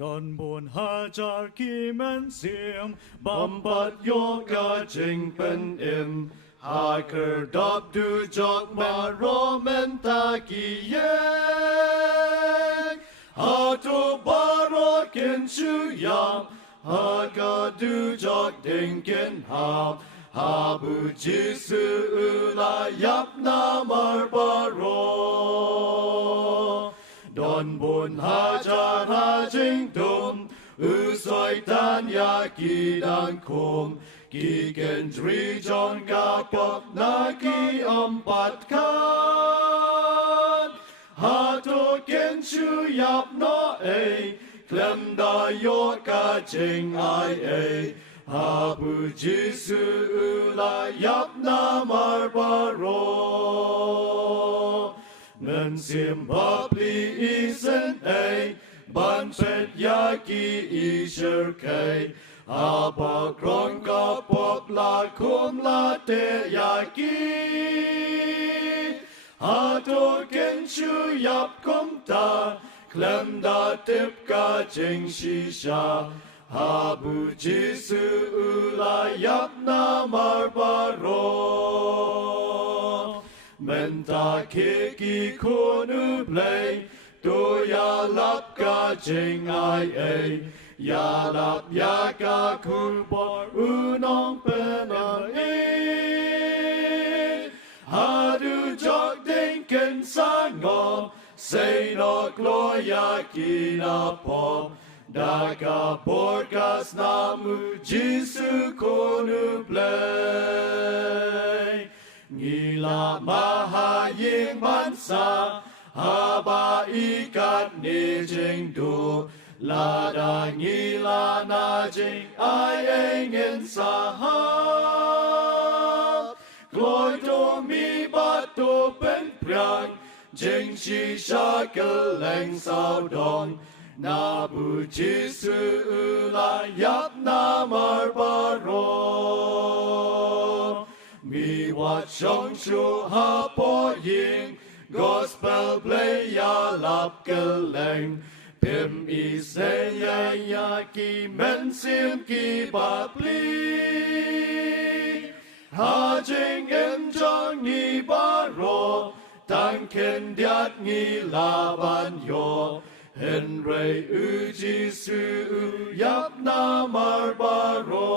Đòn buồn hạ trả khi Mynsiem băm bắt vô cả trình bên im hai cờ đáp du chọc mà rô men ta kỳ yek hà tu ba rô kiến chú yam hà ca du chọc đình kiến hàm hà bu chi sư la yap na mar ba rô đòn buồn hạ trả hạ chính đùm soi tan ya ki dan kum ki ken tri jon ga pop na ki pat kan ha to ken chu yap no e klem da yo ka ching ai e ha bu jisu la yap na mar ba ro Mynsiem babli isen e ban pet yaki isher kay aba kron ka pop la kum la te yaki hato ken chu yap kum ta klem da tip ka ching shisha habu jisu la yap na mar baro menta kiki kunu play tu ya lap ka ching ai e ya lap ya ka kun por unong pen e ha du jok ding ken sang ngom say no gloria ki na pom da ka porkas na mu jisu konu play ngila maha ying ban sa Haba ikat ni jing du la da ngi la na jing ai engin sahab gloi to mi ba to pen prang jing chi sha ke leng sao dong na bu chi su la yap na mar ba ro mi wa chong chu ha po ying Gospel play ya lap keleng pim ise ya ki Mynsiem ki ba pli ha jing em jong ni ba ro tang ken diat ni la ban yo hen rei u ji su yap na mar ba ro